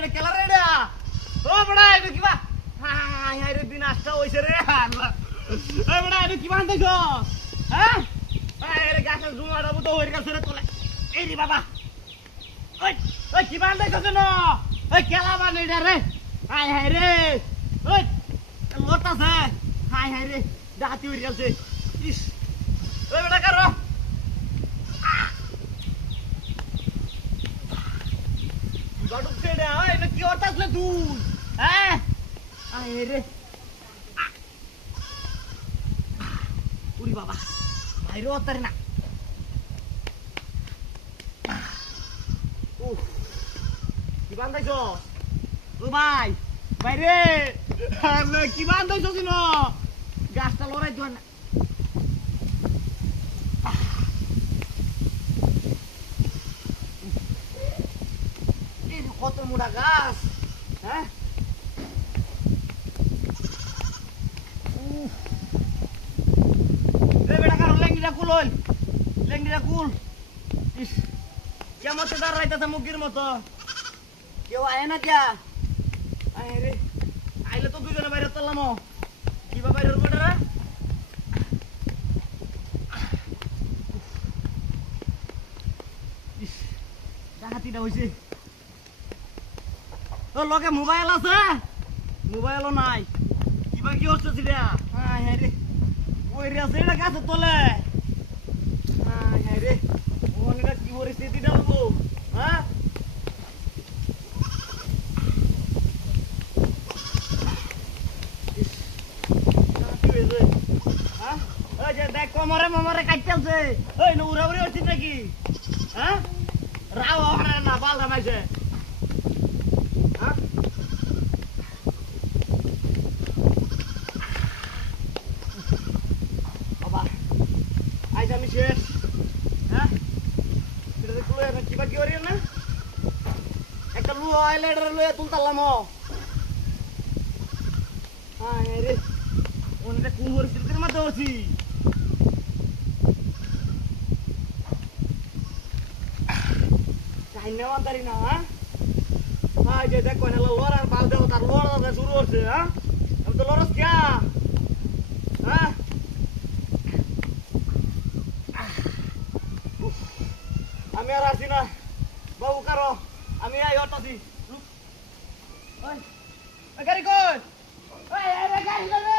এটা কেলা রে এটা ও বড়া এটা কিবা হাই হাই রে দিন আসটা হইছে রে ও বড়া এটা কিবা আনতেছ হ্যাঁ এই রে গাছের জুমাটা মতো হইর গেছে রে তোলে এই রে বাবা ওই ওই কিবা আনতেছ না ওই কেলা বান এটা রে হাই হাই রে ওই লতাছে হাই হাই রে ডাহাতি হইর গেছে ইস ওই বড়া কারো Gaduk sede, ay, naki otas le tu, eh? Ay re, uri baba, bayar otar na. Kibandai so, bay, bayar, kibandai so sino, gas telorai tuan. Kot muda gas, hah? Beda karo leng di dakul, leng di dakul. Is, क्या मत डर रहा था मुगिर मत क्यों आया ना क्या अरे आइले तो दुजने বাইরে তল্লামো কিবা বাইরে রব ডরা ইস ডাহাতিটা হইছে তোর লগে মোবাইল আছে মোবাইলও নাই কিবা কি হচ্ছে সিডা হাই হাই রে ওই রে আছে এটা গাছে তোলে হাই হাই রে ওনেটা কি পরিস্থিতিটা হবো হ্যাঁ হ্যাঁ ওই যে দেখ কোমরে মোমরে কাটতেছে ওই না উড়াউড়ি হচ্ছে নাকি হ্যাঁ রাও হরে না বাল রামাইছে হ্যাঁ বাবা আজ আমি শেষ হ্যাঁ এটা দেখো না কিবা কি হরি না একটা লু হাইলাইটার লয়ে তুলতালাম হ্যাঁ রে ওনেটা কোন পরিস্থিতির মধ্যে আছি চাইনাও আনতারি না হ্যাঁ হ্যাঁ যে দেখো না লড়ার বাল দেও তার লড়া শুরু হচ্ছে হ্যাঁ আমি তো লড়স কে হ্যাঁ আমি আর আসি না বাবু কারো আমি আই হতাছি ওই গাড়ি কই ওই গাড়ি